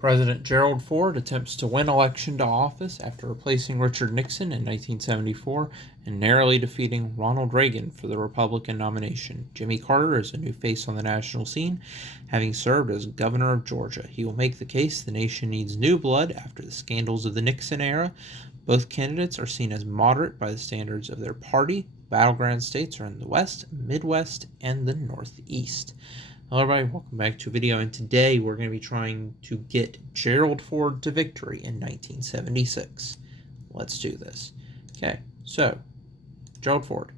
President Gerald Ford attempts to win election to office after replacing Richard Nixon in 1974 and narrowly defeating Ronald Reagan for the Republican nomination. Jimmy Carter is a new face on the national scene, having served as governor of Georgia. He will make the case the nation needs new blood after the scandals of the Nixon era. Both candidates are seen as moderate by the standards of their party. Battleground states are in the West, Midwest, and the Northeast. Hello everybody, welcome back to a video, and today we're going to be trying to get Gerald Ford to victory in 1976. Let's do this. Okay, so, Gerald Ford.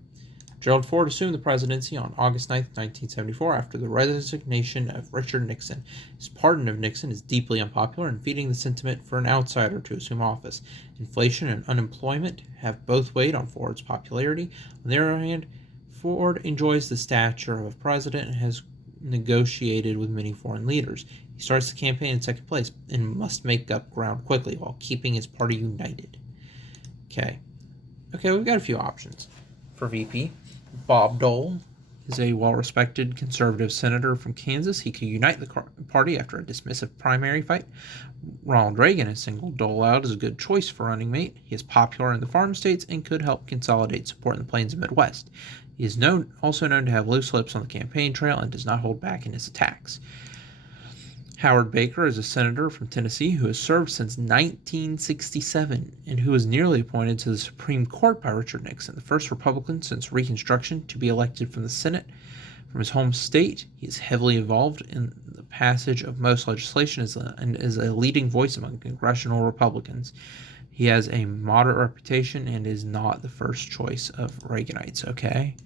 Gerald Ford assumed the presidency on August 9, 1974 after the resignation of Richard Nixon. His pardon of Nixon is deeply unpopular and feeding the sentiment for an outsider to assume office. Inflation and unemployment have both weighed on Ford's popularity. On the other hand, Ford enjoys the stature of a president and has negotiated with many foreign leaders. He starts the campaign in second place and must make up ground quickly while keeping his party united. Okay, we've got a few options for VP. Bob Dole is a well-respected conservative senator from Kansas. He could unite the party after a dismissive primary fight. Ronald Reagan has singled Dole out as a good choice for running mate. He is popular in the farm states and could help consolidate support in the plains and Midwest. He is also known to have loose lips on the campaign trail and does not hold back in his attacks. Howard Baker is a senator from Tennessee who has served since 1967 and who was nearly appointed to the Supreme Court by Richard Nixon, the first Republican since Reconstruction to be elected from the Senate. From his home state, he is heavily involved in the passage of most legislation and is a leading voice among congressional Republicans. He has a moderate reputation and is not the first choice of Reaganites, okay?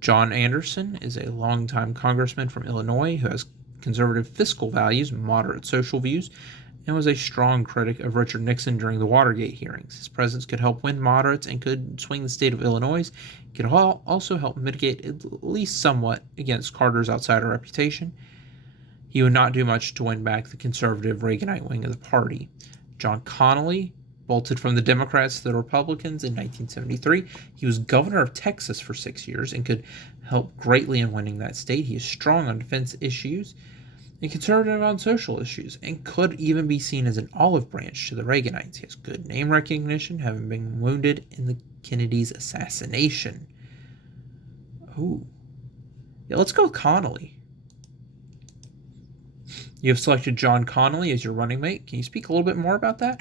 John Anderson is a longtime congressman from Illinois who has conservative fiscal values, moderate social views, and was a strong critic of Richard Nixon during the Watergate hearings. His presence could help win moderates and could swing the state of Illinois. He could also help mitigate at least somewhat against Carter's outsider reputation. He would not do much to win back the conservative Reaganite wing of the party. John Connally bolted from the Democrats to the Republicans in 1973. He was governor of Texas for 6 years and could help greatly in winning that state. He is strong on defense issues and conservative on social issues, and could even be seen as an olive branch to the Reaganites. He has good name recognition, having been wounded in the Kennedy's assassination. Ooh. Yeah, let's go with Connally. You have selected John Connally as your running mate. Can you speak a little bit more about that?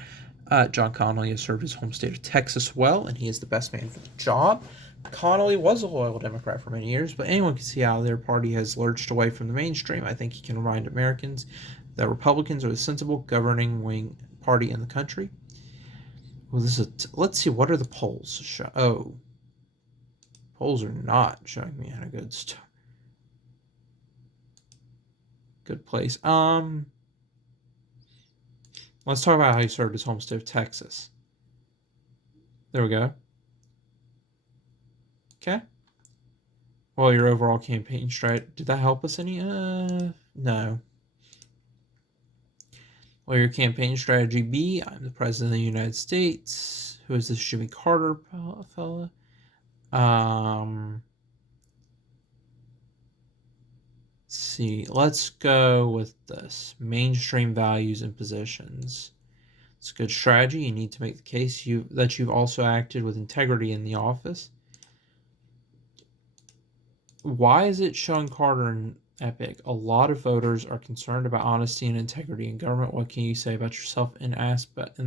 John Connally has served his home state of Texas well, and he is the best man for the job. Connally was a loyal Democrat for many years, but anyone can see how their party has lurched away from the mainstream. I think he can remind Americans that Republicans are the sensible governing wing party in the country. Well, let's see, what are the polls show? Oh, polls are not showing me a good place. Let's talk about how he served his home state of Texas. There we go. Okay. Well, your overall campaign strategy, did that help us any? No. Well, your campaign strategy B, I'm the President of the United States. Who is this Jimmy Carter fella? Let's see. Let's go with this. Mainstream values and positions. It's a good strategy. You need to make the case that you've also acted with integrity in the office. Why is it showing Carter and Epic? A lot of voters are concerned about honesty and integrity in government. What can you say about yourself in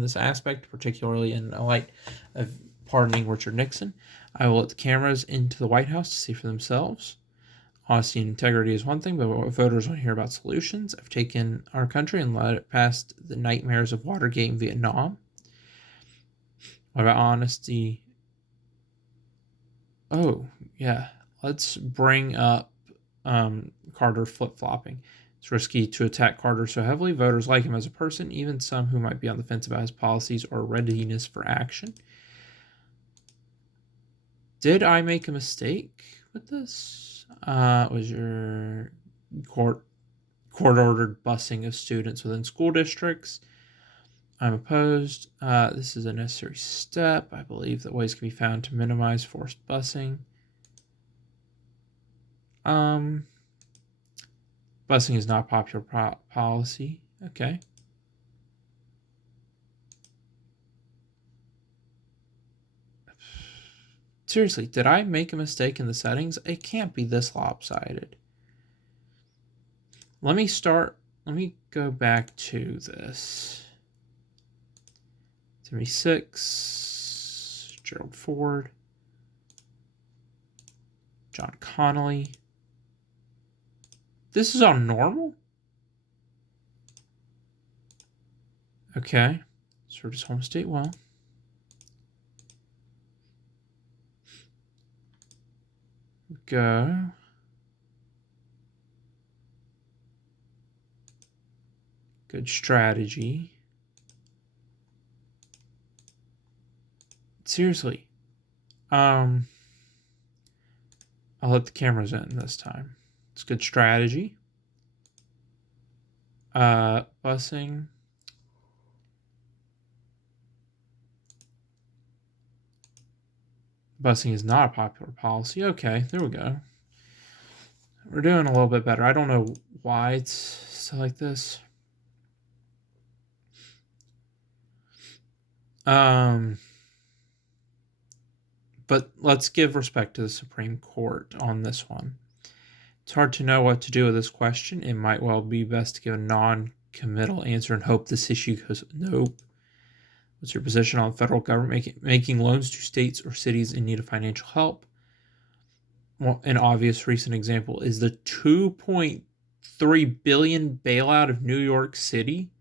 this aspect, particularly in the light of pardoning Richard Nixon? I will let the cameras into the White House to see for themselves. Honesty and integrity is one thing, but what voters want to hear about solutions. I've taken our country and led it past the nightmares of Watergate and Vietnam. What about honesty? Oh, yeah. Let's bring up Carter flip-flopping. It's risky to attack Carter so heavily. Voters like him as a person, even some who might be on the fence about his policies or readiness for action. Did I make a mistake with this? Was your court-ordered busing of students within school districts? I'm opposed. This is a necessary step. I believe that ways can be found to minimize forced busing. Busing is not popular policy. Okay. Seriously, did I make a mistake in the settings? It can't be this lopsided. Let me go back to this. 76, Gerald Ford, John Connolly. This is on normal? Okay. Served his home state well. Go. Good strategy. Seriously. I'll let the cameras in this time. It's good strategy. Busing. Busing is not a popular policy. Okay, there we go. We're doing a little bit better. I don't know why it's still like this. But let's give respect to the Supreme Court on this one. It's hard to know what to do with this question. It might well be best to give a non-committal answer and hope this issue goes nope. What's your position on the federal government making loans to states or cities in need of financial help? Well, an obvious recent example is the $2.3 billion bailout of New York City.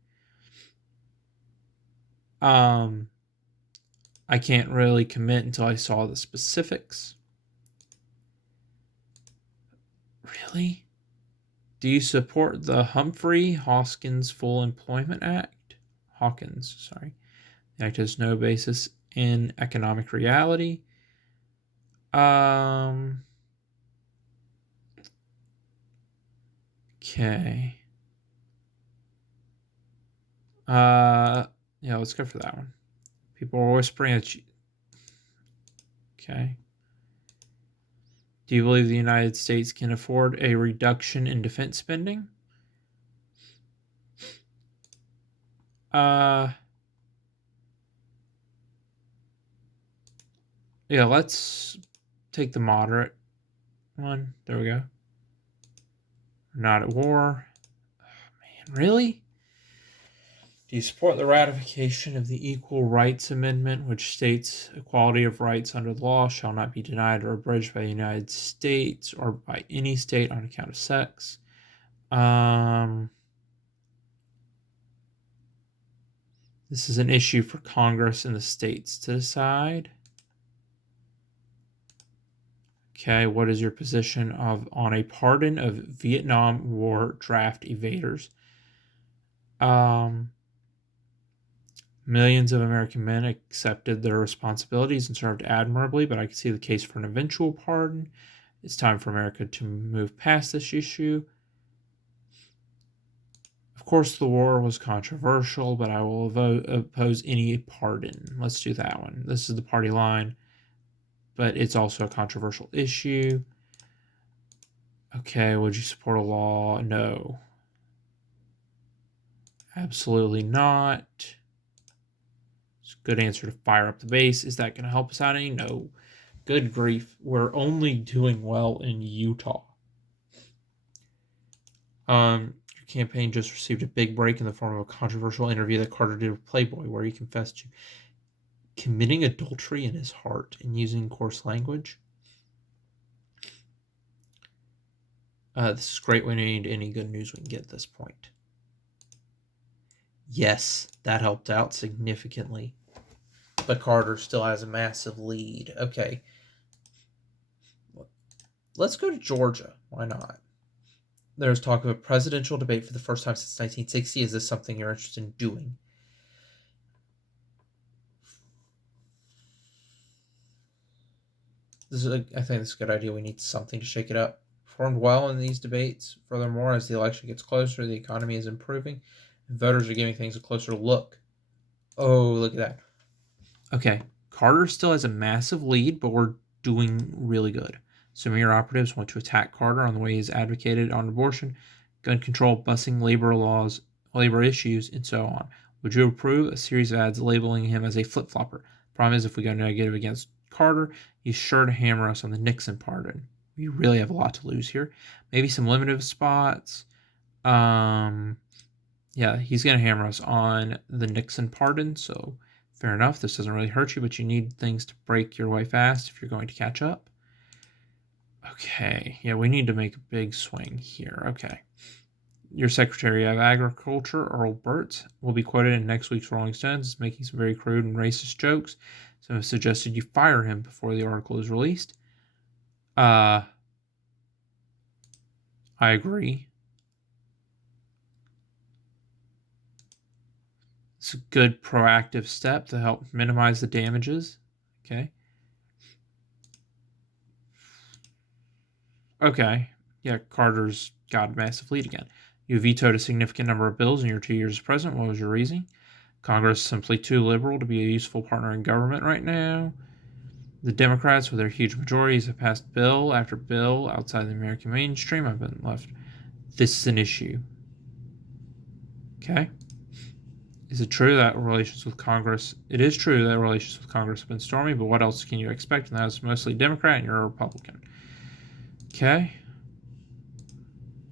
I can't really commit until I saw the specifics. Really? Do you support the Humphrey-Hawkins Full Employment Act? Hawkins, sorry. The act has no basis in economic reality. Okay. Yeah, let's go for that one. People are whispering at you. Okay. Do you believe the United States can afford a reduction in defense spending? Yeah, let's take the moderate one. There we go. We're not at war. Oh, man, really? Do you support the ratification of the Equal Rights Amendment, which states equality of rights under the law shall not be denied or abridged by the United States or by any state on account of sex? This is an issue for Congress and the states to decide. Okay, what is your position on a pardon of Vietnam War draft evaders? Millions of American men accepted their responsibilities and served admirably, but I can see the case for an eventual pardon. It's time for America to move past this issue. Of course, the war was controversial, but I will oppose any pardon. Let's do that one. This is the party line, but it's also a controversial issue. Okay, would you support a law? No. Absolutely not. It's a good answer to fire up the base. Is that going to help us out any? No. Good grief. We're only doing well in Utah. Your campaign just received a big break in the form of a controversial interview that Carter did with Playboy, where he confessed to committing adultery in his heart and using coarse language. This is great. We need any good news we can get at this point. Yes, that helped out significantly. But Carter still has a massive lead. Okay. Let's go to Georgia. Why not? There's talk of a presidential debate for the first time since 1960. Is this something you're interested in doing? I think this is a good idea. We need something to shake it up. Performed well in these debates. Furthermore, as the election gets closer, the economy is improving, and voters are giving things a closer look. Oh, look at that. Okay, Carter still has a massive lead, but we're doing really good. Some of your operatives want to attack Carter on the way he's advocated on abortion, gun control, busing, labor laws, labor issues, and so on. Would you approve a series of ads labeling him as a flip-flopper? Problem is, if we go negative against Carter, he's sure to hammer us on the Nixon pardon. We really have a lot to lose here. Maybe some limited spots. Yeah, he's going to hammer us on the Nixon pardon, so fair enough. This doesn't really hurt you, but you need things to break your way fast if you're going to catch up. Okay, yeah, we need to make a big swing here. Okay. Your Secretary of Agriculture, Earl Burt, will be quoted in next week's Rolling Stones as making some very crude and racist jokes. Some have suggested you fire him before the article is released. I agree. It's a good proactive step to help minimize the damages. Okay. Okay. Yeah, Carter's got a massive lead again. You vetoed a significant number of bills in your 2 years as president. What was your reasoning? Congress is simply too liberal to be a useful partner in government right now. The Democrats, with their huge majorities, have passed bill after bill outside the American mainstream. I've been left. This is an issue. Okay. Is it true that relations with Congress... It is true that relations with Congress have been stormy, but what else can you expect? And that is mostly Democrat and you're a Republican. Okay.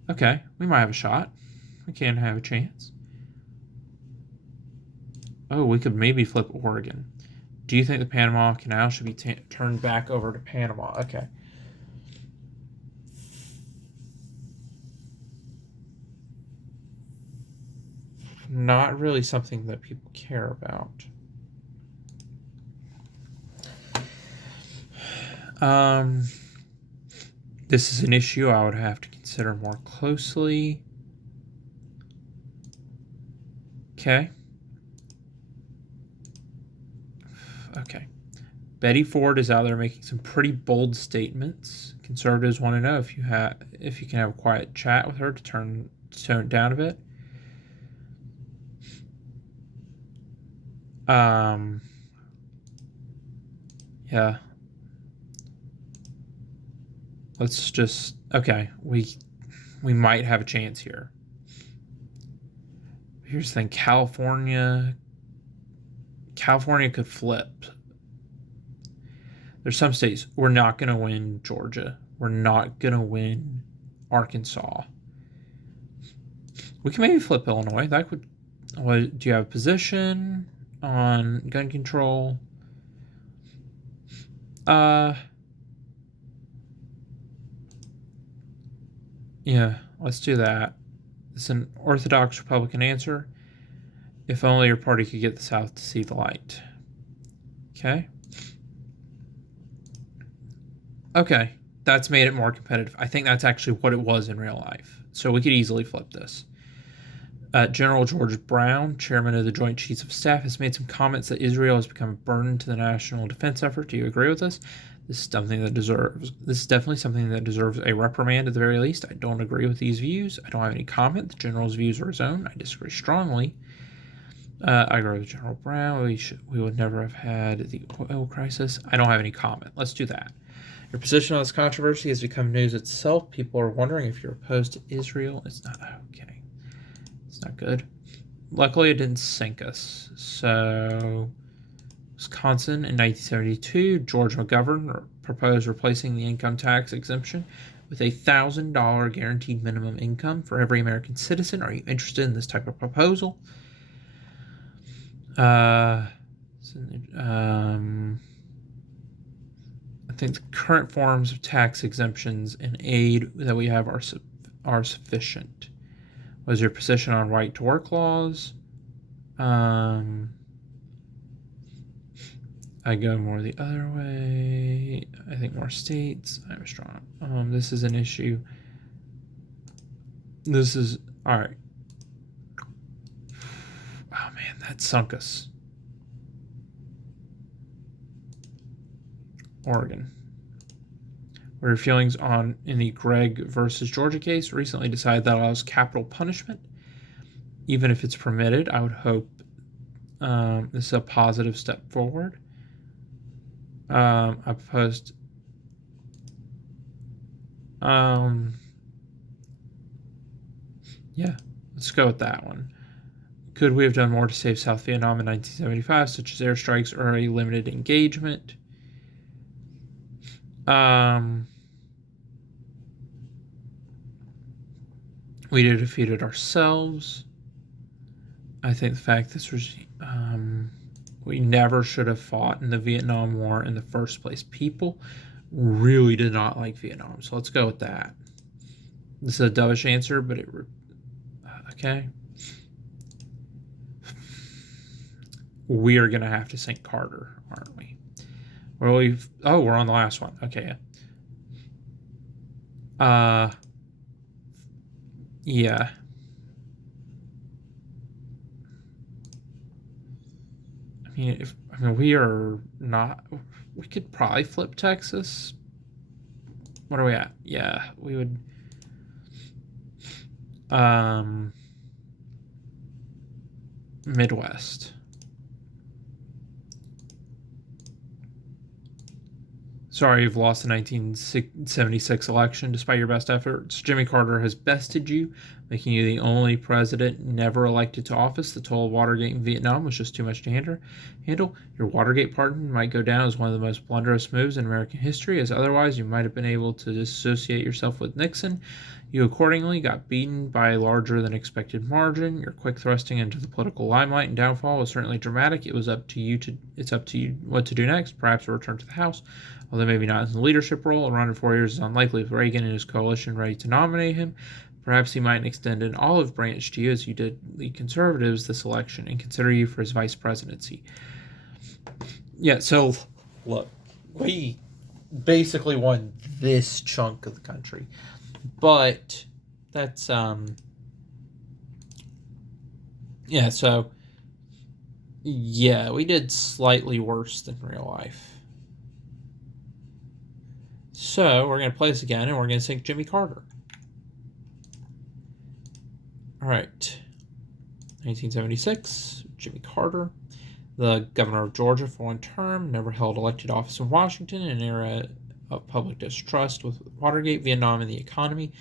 Okay, we might have a shot. We can have a chance. Oh, we could maybe flip Oregon. Do you think the Panama Canal should be turned back over to Panama? Okay. Not really something that people care about. This is an issue I would have to consider more closely. Okay. Okay. Betty Ford is out there making some pretty bold statements. Conservatives want to know if you can have a quiet chat with her to tone it down a bit. Yeah. Let's just... Okay, we might have a chance here. Here's the thing. California could flip. There's some states. We're not going to win Georgia. We're not going to win Arkansas. We can maybe flip Illinois. That could... do you have a position on gun control? Yeah, let's do that. It's an orthodox Republican answer. If only your party could get the South to see the light. Okay. Okay, that's made it more competitive. I think that's actually what it was in real life. So we could easily flip this. General George Brown, chairman of the Joint Chiefs of Staff, has made some comments that Israel has become a burden to the national defense effort. Do you agree with this? This is definitely something that deserves a reprimand at the very least. I don't agree with these views. I don't have any comment. The general's views are his own. I disagree strongly. I agree with General Brown. We would never have had the oil crisis. I don't have any comment. Let's do that. Your position on this controversy has become news itself. People are wondering if you're opposed to Israel. It's not okay. It's not good. Luckily, it didn't sink us. So, Wisconsin in 1972, George McGovern proposed replacing the income tax exemption with a $1,000 guaranteed minimum income for every American citizen. Are you interested in this type of proposal? I think the current forms of tax exemptions and aid that we have are sufficient. What is your position on right to work laws? I go more the other way. I think more states. I'm strong. This is an issue. This is all right. Oh man, that sunk us. Oregon. What are your feelings in the Gregg versus Georgia case? Recently decided that allows capital punishment, even if it's permitted. I would hope this is a positive step forward. I proposed. Yeah, let's go with that one. Could we have done more to save South Vietnam in 1975, such as airstrikes or a limited engagement? Um, we defeated ourselves. I think the fact this was, we never should have fought in the Vietnam War in the first place. People really did not like Vietnam, so let's go with that. This is a dovish answer, but okay. We are gonna have to sink Carter, aren't we? Oh, we're on the last one. Okay. Yeah. We are not. We could probably flip Texas. What are we at? Yeah, we would. Midwest. Sorry, you've lost the 1976 election despite your best efforts. Jimmy Carter has bested you, making you the only president never elected to office. The toll of Watergate in Vietnam was just too much to handle. Your Watergate pardon might go down as one of the most blunderous moves in American history, as otherwise you might have been able to dissociate yourself with Nixon. You accordingly got beaten by a larger than expected margin. Your quick thrusting into the political limelight and downfall was certainly dramatic. It's up to you what to do next. Perhaps a return to the House, although maybe not in the leadership role. A run in 4 years is unlikely with Reagan and his coalition ready to nominate him. Perhaps he might extend an olive branch to you as you did the conservatives this election and consider you for his vice presidency. Yeah, so look, we basically won this chunk of the country. But that's yeah, so yeah, we did slightly worse than real life. So we're gonna play this again and we're gonna sink Jimmy Carter. Alright. 1976, Jimmy Carter. The governor of Georgia for one term, never held elected office in Washington in an era of public distrust with Watergate, Vietnam, and the economy.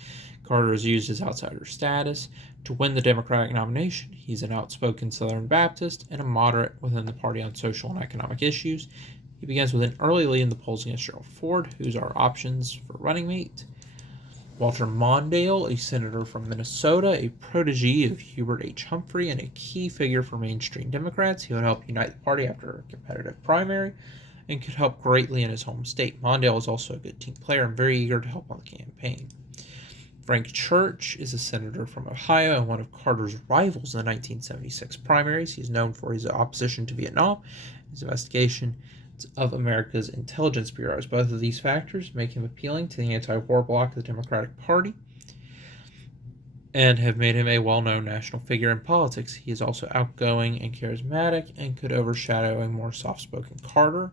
Carter has used his outsider status to win the Democratic nomination. He's an outspoken Southern Baptist and a moderate within the party on social and economic issues. He begins with an early lead in the polls against Gerald Ford, who's our options for running mate. Walter Mondale, a senator from Minnesota, a protege of Hubert H. Humphrey, and a key figure for mainstream Democrats. He would help unite the party after a competitive primary and could help greatly in his home state. Mondale is also a good team player and very eager to help on the campaign. Frank Church is a senator from Ohio and one of Carter's rivals in the 1976 primaries. He's known for his opposition to Vietnam, his investigation of America's intelligence bureaus. Both of these factors make him appealing to the anti-war bloc of the Democratic Party and have made him a well-known national figure in politics. He is also outgoing and charismatic and could overshadow a more soft-spoken Carter.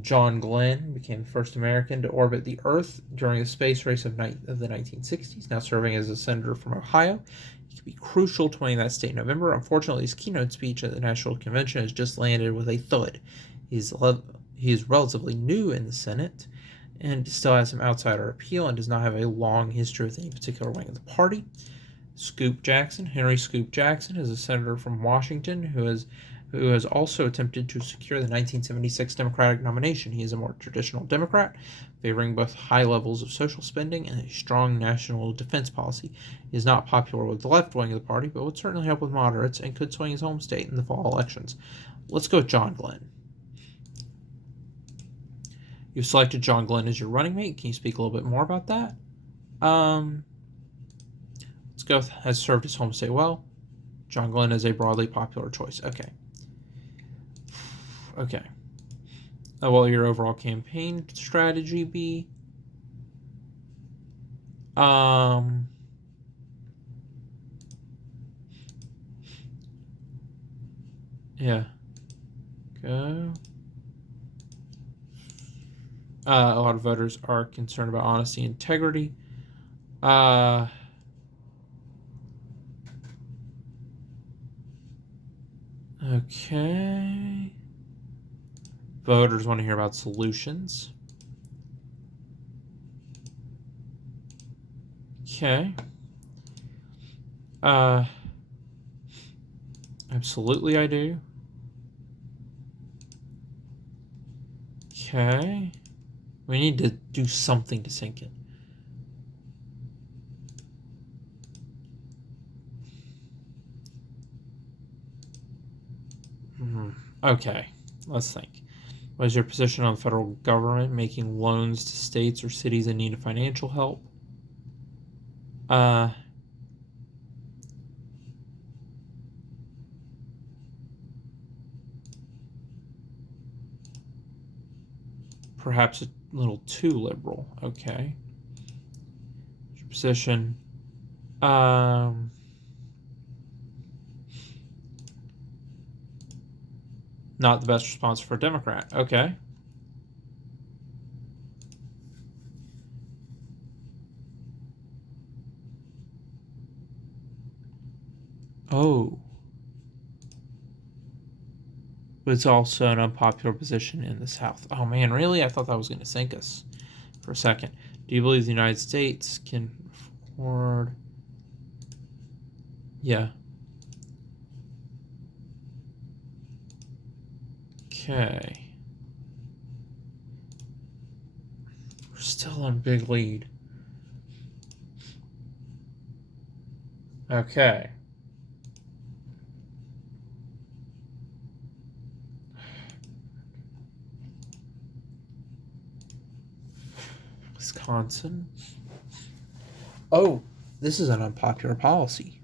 John Glenn became the first American to orbit the Earth during the space race of the 1960s, now serving as a senator from Ohio. He could be crucial to winning that state in November. Unfortunately, his keynote speech at the National Convention has just landed with a thud. He is relatively new in the Senate and still has some outsider appeal and does not have a long history with any particular wing of the party. Henry Scoop Jackson, is a senator from Washington who has also attempted to secure the 1976 Democratic nomination. He is a more traditional Democrat, favoring both high levels of social spending and a strong national defense policy. He is not popular with the left wing of the party, but would certainly help with moderates and could swing his home state in the fall elections. Let's go with John Glenn. You've selected John Glenn as your running mate. Can you speak a little bit more about that? Let's go with has served his home state well. John Glenn is a broadly popular choice. Okay. What will your overall campaign strategy be? Yeah. Go. A lot of voters are concerned about honesty and integrity. Okay. Voters want to hear about solutions. Okay. Absolutely I do. Okay. We need to do something to sink it. Okay, let's think. What is your position on the federal government making loans to states or cities in need of financial help? Perhaps a little too liberal. Okay. Your position. Not the best response for a Democrat. Okay. Oh. But it's also an unpopular position in the South. Oh man, really? I thought that was going to sink us for a second. Do you believe the United States can afford? Yeah. Okay. We're still in big lead. Okay. Wisconsin. Oh, this is an unpopular policy.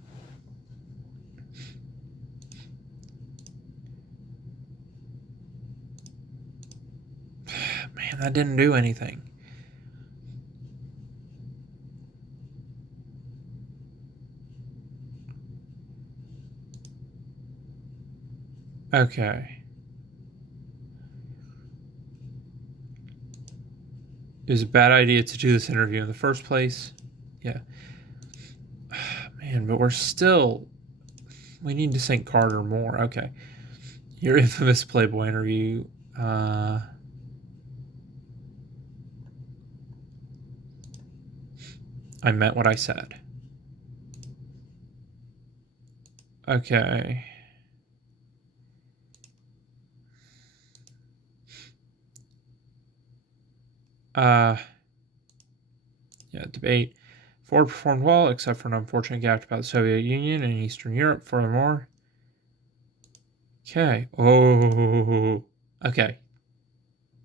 Man, that didn't do anything. Okay. It was a bad idea to do this interview in the first place. Yeah. Man, but we're still. We need to sink Carter more. Okay. Your infamous Playboy interview. I meant what I said. Okay. Yeah, debate. Ford performed well, except for an unfortunate gap about the Soviet Union and Eastern Europe. Furthermore. Okay. Oh. Okay.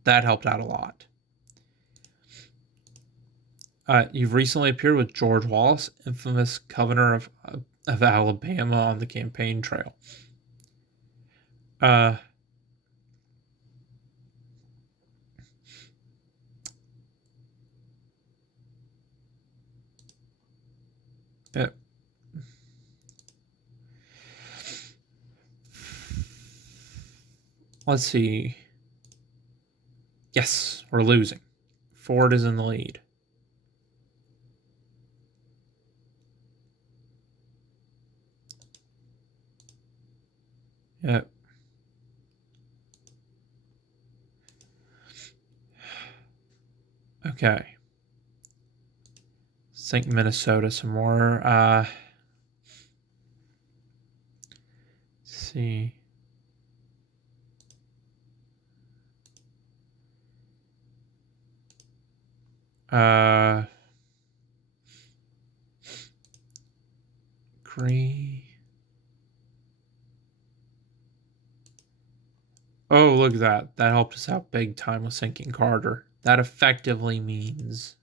That helped out a lot. You've recently appeared with George Wallace, infamous governor of Alabama, on the campaign trail. Yeah. Let's see. Yes, we're losing. Ford is in the lead. Yep. Okay. Let's think Minnesota some more. Let's see. Green. Oh, look at that. That helped us out big time with sinking Carter. That effectively means.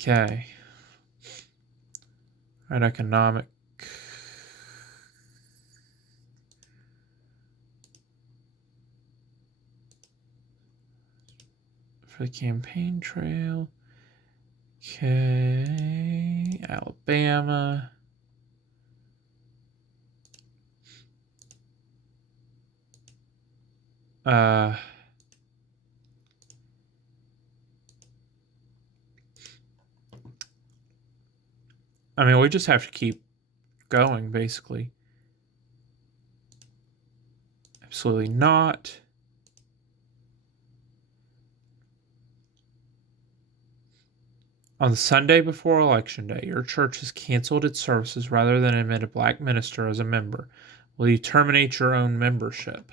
Okay. Right, economic. For the campaign trail. Okay. Alabama. I mean, we just have to keep going, basically. Absolutely not. On the Sunday before Election Day, your church has canceled its services rather than admit a black minister as a member. Will you terminate your own membership?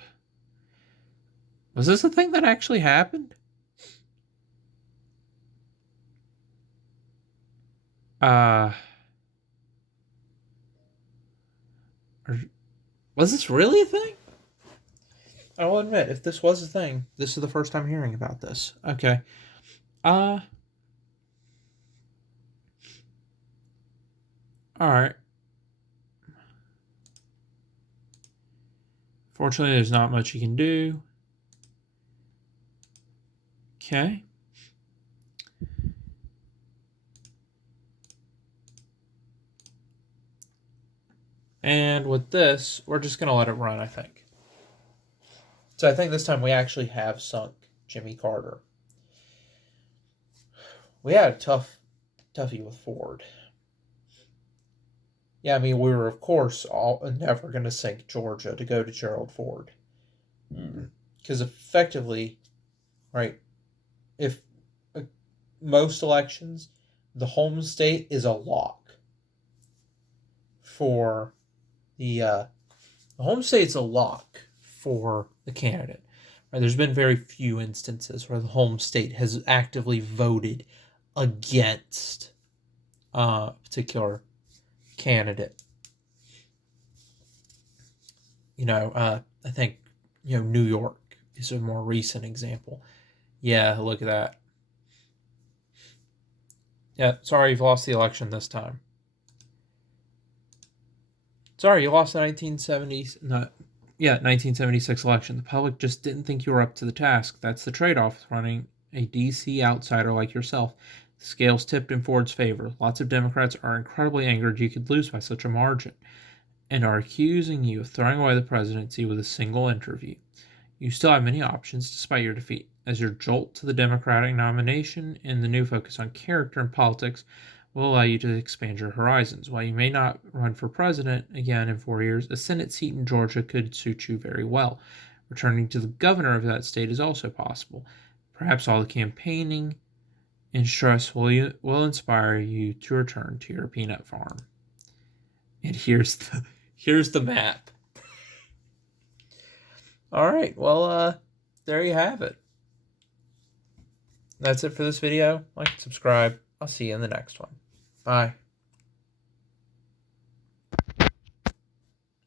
Was this a thing that actually happened? Was this really a thing? I will admit, if this was a thing, this is the first time hearing about this. Okay. Alright. Fortunately, there's not much you can do. Okay. And with this, we're just going to let it run, I think. So I think this time we actually have sunk Jimmy Carter. We had a toughie with Ford. Yeah, I mean, we were, of course, never going to sink Georgia to go to Gerald Ford. Because effectively, right, if most elections, the home state is a lock for the home state's a lock for the candidate. Right? There's been very few instances where the home state has actively voted against a particular candidate. I think, New York is a more recent example. Yeah, look at that. Yeah, sorry you've lost the election this time. Sorry, you lost the 1976 election. The public just didn't think you were up to the task. That's the trade-off with running a DC outsider like yourself. The scales tipped in Ford's favor. Lots of Democrats are incredibly angered you could lose by such a margin and are accusing you of throwing away the presidency with a single interview. You still have many options despite your defeat, as your jolt to the Democratic nomination and the new focus on character and politics will allow you to expand your horizons. While you may not run for president again in 4 years, a Senate seat in Georgia could suit you very well. Returning to the governor of that state is also possible. Perhaps all the campaigning and stress will inspire you to return to your peanut farm. And here's the map. All right, well, there you have it. That's it for this video. Like and subscribe. I'll see you in the next one. Bye.